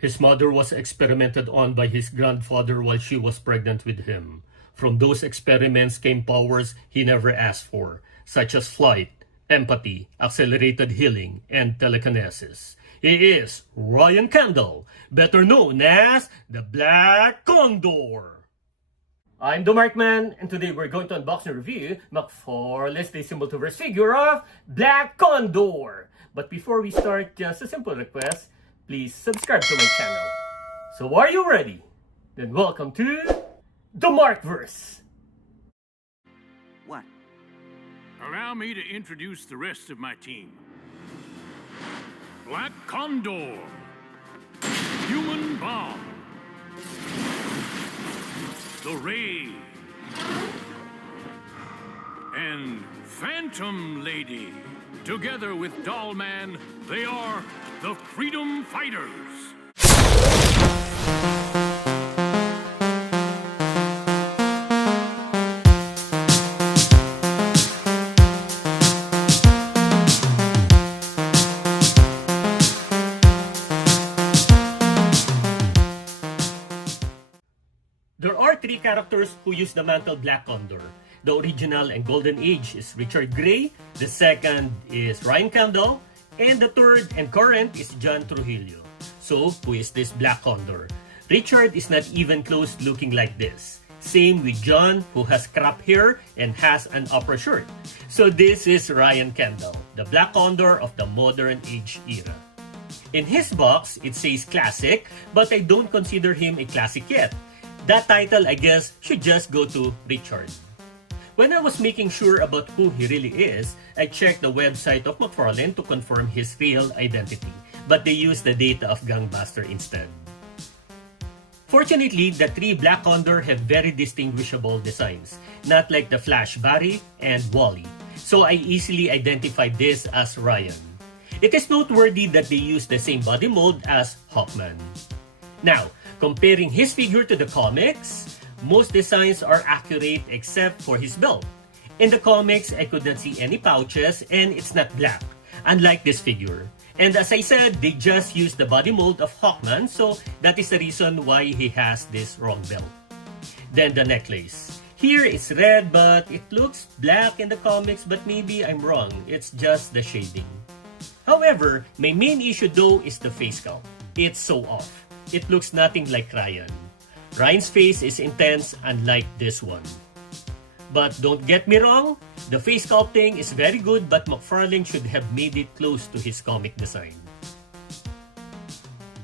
His mother was experimented on by his grandfather while she was pregnant with him. From those experiments came powers he never asked for, such as flight, empathy, accelerated healing, and telekinesis. He is Ryan Kendall, better known as the Black Condor. I'm the Markman, and today we're going to unbox and review McFarlane DC Multiverse figure of Black Condor. But before we start, just a simple request, please subscribe to my channel. So are you ready? Then welcome to the Markverse. What? Allow me to introduce the rest of my team. Black Condor, Human Bomb, The Ray, and Phantom Lady. Together with Dollman, they are the Freedom Fighters. There are three characters who use the mantle Black Condor. The original and golden age is Richard Gray, the second is Ryan Kendall, and the third and current is John Trujillo. So, who is this Black Condor? Richard is not even close looking like this. Same with John, who has crop hair and has an opera shirt. So this is Ryan Kendall, the Black Condor of the modern age era. In his box, it says classic, but I don't consider him a classic yet. That title, I guess, should just go to Richard. When I was making sure about who he really is, I checked the website of McFarlane to confirm his real identity, but they used the data of Gangbuster instead. Fortunately, the three Black Condor have very distinguishable designs, not like the Flash Barry and Wally, so I easily identified this as Ryan. It is noteworthy that they use the same body mold as Hawkman. Now, comparing his figure to the comics, most designs are accurate except for his belt. In the comics, I could not see any pouches and it's not black, unlike this figure. And as I said, they just used the body mold of Hawkman, so that is the reason why he has this wrong belt. Then the necklace. Here it's red but it looks black in the comics, but maybe I'm wrong, it's just the shading. However, my main issue though is the face sculpt. It's so off. It looks nothing like Ryan. Ryan's face is intense, unlike this one. But don't get me wrong, the face sculpting is very good, but McFarlane should have made it close to his comic design.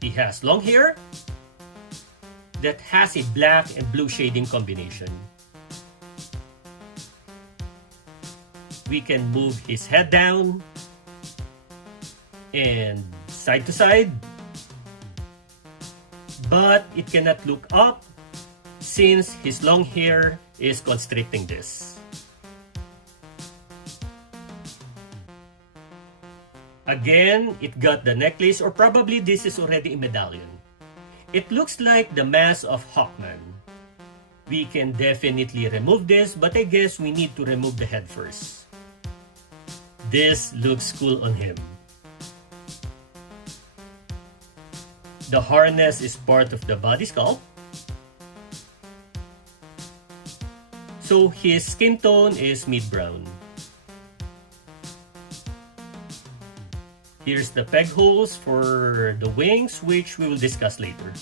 He has long hair that has a black and blue shading combination. We can move his head down and side to side, but it cannot look up since his long hair is constricting this. Again, it got the necklace, or probably this is already a medallion. It looks like the mask of Hawkman. We can definitely remove this, but I guess we need to remove the head first. This looks cool on him. The harness is part of the body sculpt. So his skin tone is mid-brown. Here's the peg holes for the wings, which we will discuss later.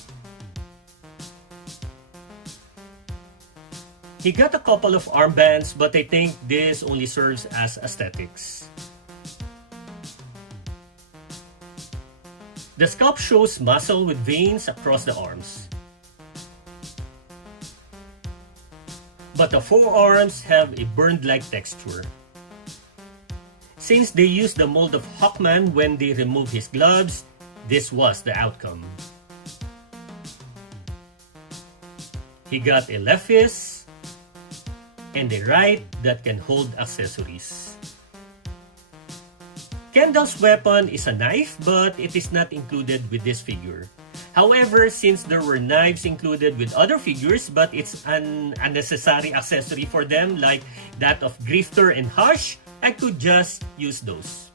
He got a couple of armbands, but I think this only serves as aesthetics. The sculpt shows muscle with veins across the arms. But the forearms have a burned-like texture. Since they used the mold of Hawkman when they removed his gloves, this was the outcome. He got a left fist and a right that can hold accessories. Kendall's weapon is a knife, but it is not included with this figure. However, since there were knives included with other figures, but it's an unnecessary accessory for them like that of Grifter and Hush, I could just use those.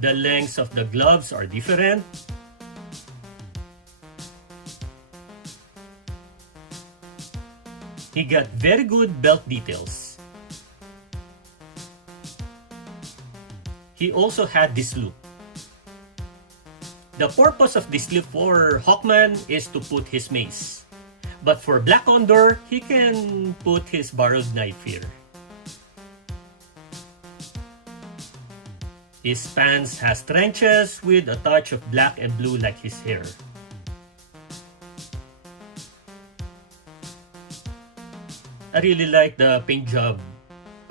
The lengths of the gloves are different. He got very good belt details. He also had this loop. The purpose of this loop for Hawkman is to put his mace. But for Black Condor, he can put his borrowed knife here. His pants has trenches with a touch of black and blue like his hair. I really like the paint job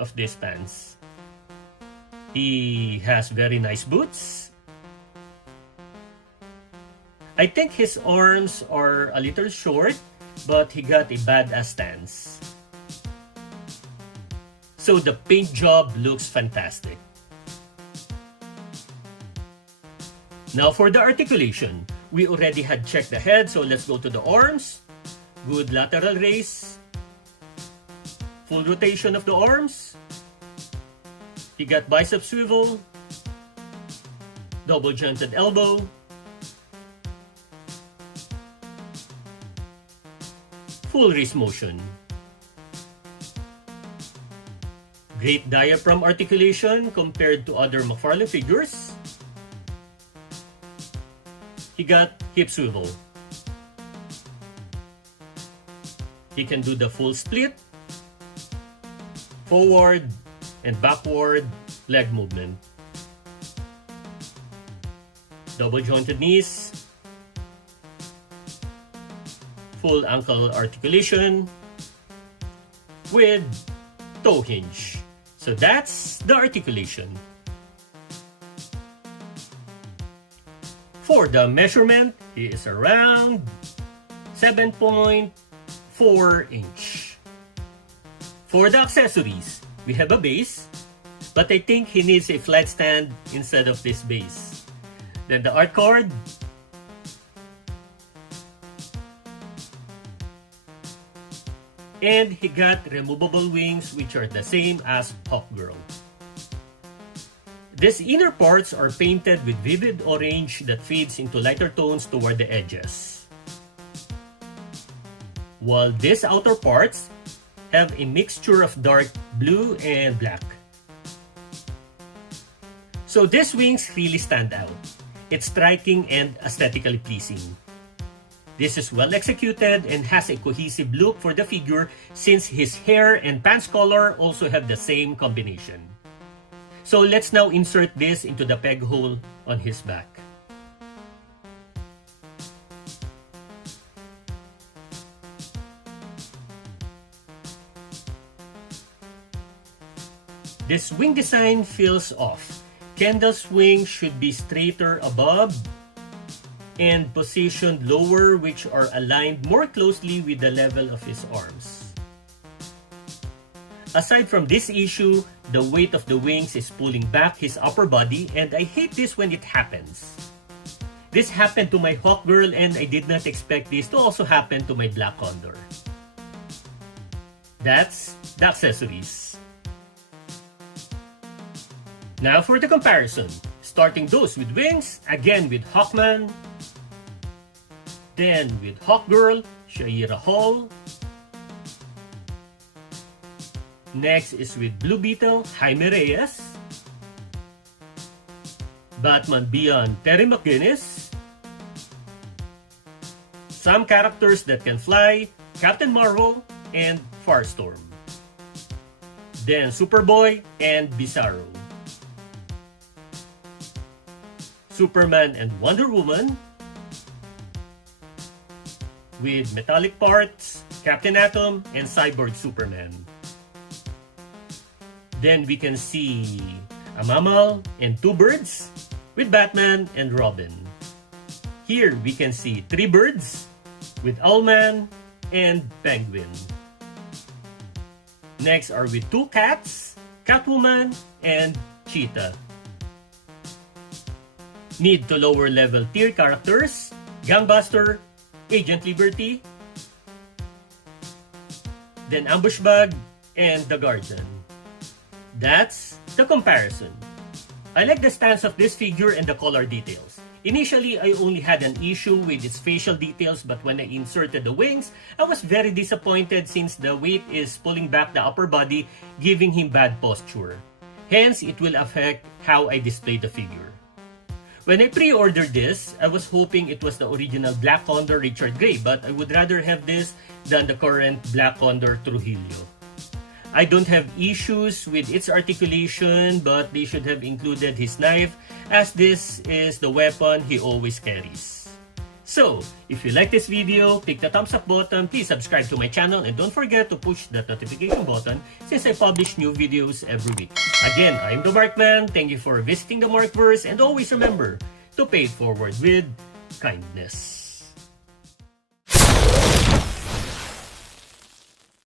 of these pants. He has very nice boots. I think his arms are a little short, but he got a badass stance. So the paint job looks fantastic. Now for the articulation, we already had checked the head, so let's go to the arms. Good lateral raise. Full rotation of the arms. He got bicep swivel. Double jointed elbow. Full wrist motion. Great diaphragm articulation compared to other McFarlane figures. He got hip swivel. He can do the full split, forward and backward leg movement. Double jointed knees. Full ankle articulation with toe hinge. So that's the articulation. For the measurement, he is around 7.4 inch. For the accessories, we have a base, but I think he needs a flat stand instead of this base. Then the art card. And he got removable wings which are the same as Hawkgirl. These inner parts are painted with vivid orange that fades into lighter tones toward the edges. While these outer parts have a mixture of dark blue and black. So these wings really stand out. It's striking and aesthetically pleasing. This is well executed and has a cohesive look for the figure since his hair and pants color also have the same combination. So let's now insert this into the peg hole on his back. This wing design feels off. Kendall's wings should be straighter above and positioned lower, which are aligned more closely with the level of his arms. Aside from this issue, the weight of the wings is pulling back his upper body, and I hate this when it happens. This happened to my Hawkgirl, and I did not expect this to also happen to my Black Condor. That's the accessories. Now for the comparison. Starting those with wings, again with Hawkman, then with Hawkgirl, Shaira Hall. Next is with Blue Beetle, Jaime Reyes. Batman Beyond, Terry McGinnis. Some characters that can fly, Captain Marvel and Firestorm. Then Superboy and Bizarro. Superman and Wonder Woman. With metallic parts, Captain Atom and Cyborg Superman. Then we can see a mammal and two birds with Batman and Robin. Here we can see three birds with Owlman and Penguin. Next are with two cats, Catwoman and Cheetah. Mid to lower level tier characters, Gangbuster, Agent Liberty, then Ambushbug, and the Guardian. That's the comparison. I like the stance of this figure and the color details. Initially, I only had an issue with its facial details, but when I inserted the wings, I was very disappointed since the weight is pulling back the upper body, giving him bad posture. Hence, it will affect how I display the figure. When I pre-ordered this, I was hoping it was the original Black Condor Richard Gray, but I would rather have this than the current Black Condor Trujillo. I don't have issues with its articulation, but they should have included his knife, as this is the weapon he always carries. So, if you like this video, click the thumbs up button, please subscribe to my channel, and don't forget to push that notification button since I publish new videos every week. Again, I'm the Markman, thank you for visiting the Markverse, and always remember to pay it forward with kindness.